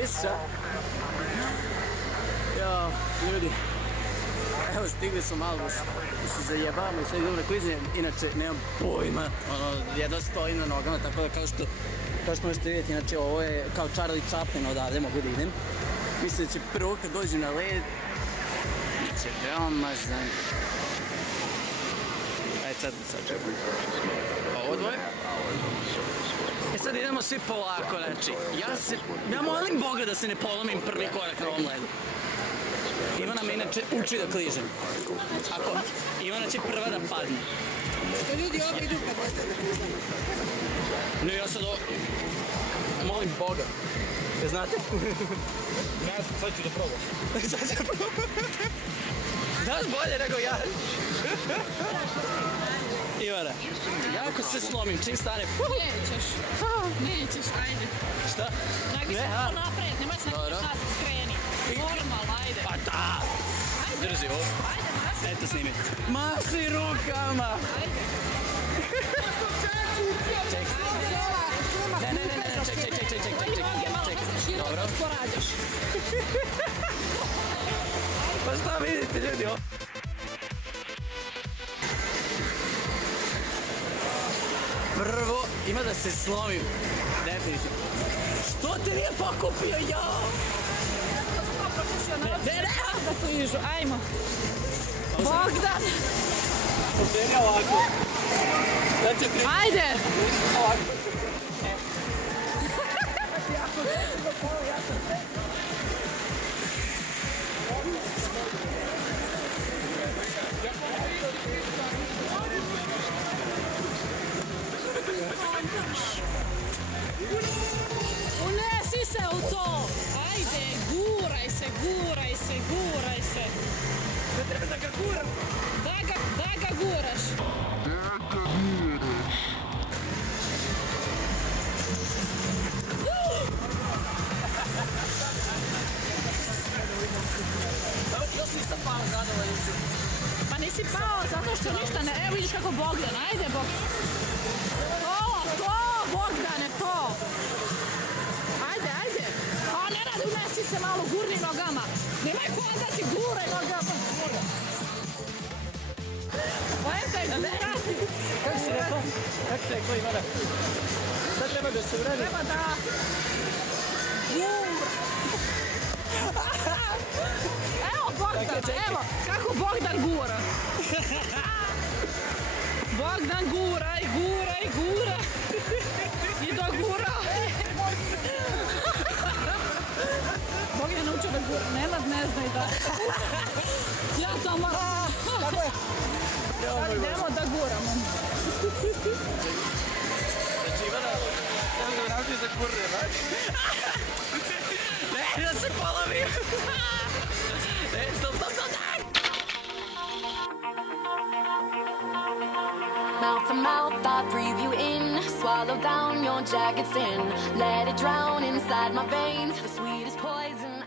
Misća. Jo, ljudi. Evo, stigli su malo da se zajebamo i sve idemo na klizanje. Inače, nemam pojma. Jedva stojim na nogama, tako da kao što možete vidjeti, inače ovo je kao Charlie Chaplin odavde, mogu da idem. Mislim da će prvo kad dođe na led, biće veoma zanimljivo. Ajde sad čekam. Ovo dvoje. E sad idemo svi polako, znači. Ja molim Boga da se ne polomim prvi korak na ovom ledu. Ivana me inače uči da kližem. Ivana će prva da padne. Ljudi ovdje idu kad dođe da kližem. Ne, ja sad molim Boga. Ne znate? Ja sad ću da probam. Sad ću da probam. Znaš bolje nego ja. Ivana, jako se slomim, čim stane. Nećeš, ajde. Šta? Nagi se malo napred, nemoj se nekako sad kreni. Normalno, ajde. Pa da! Drži ovo. Ajde, maši. Eto snimi. Maši rukama! Ajde. Ček. Ne, ček. Dobro. Porađaš. Pa šta vidite ljudi ovo? Prvo, ima da se slomim. Definitivno. Što te nije pokupio, jao? Ne! Da kližu, ajmo. Bogdan! Pokreni ovako. Ajde! Ovako. Unesi se u to! Ajde, guraj se! Ne treba da ga guram! Da ga guraš! Još nisam pao zadovoljan si. Pa nisi pao zato što ništa ne... Evo vidiš kako Bogdan, ajde Bogdan! To! Bogdane, to! Ajde! Pa ne radi, unesi se malo, gurni nogama! Nemoj hodati, guraj nogama! Gledaj, gurati! Kako si rekao? Ivana? Sad treba da se uradi? Treba da... Evo Bogdan, evo kako Bogdan gura. Bogdan guraj. I dogura. Bogdan je naučio da gura. Nenad ne zna i da. Ja to moram. Sad idemo da guramo. Znači Ivana, treba da nauči za gurne, znaš? Ne, da se polovim! Ne, stop! Mouth to mouth, I breathe you in. Swallow down your jagged sin. Let it drown inside my veins. The sweetest poison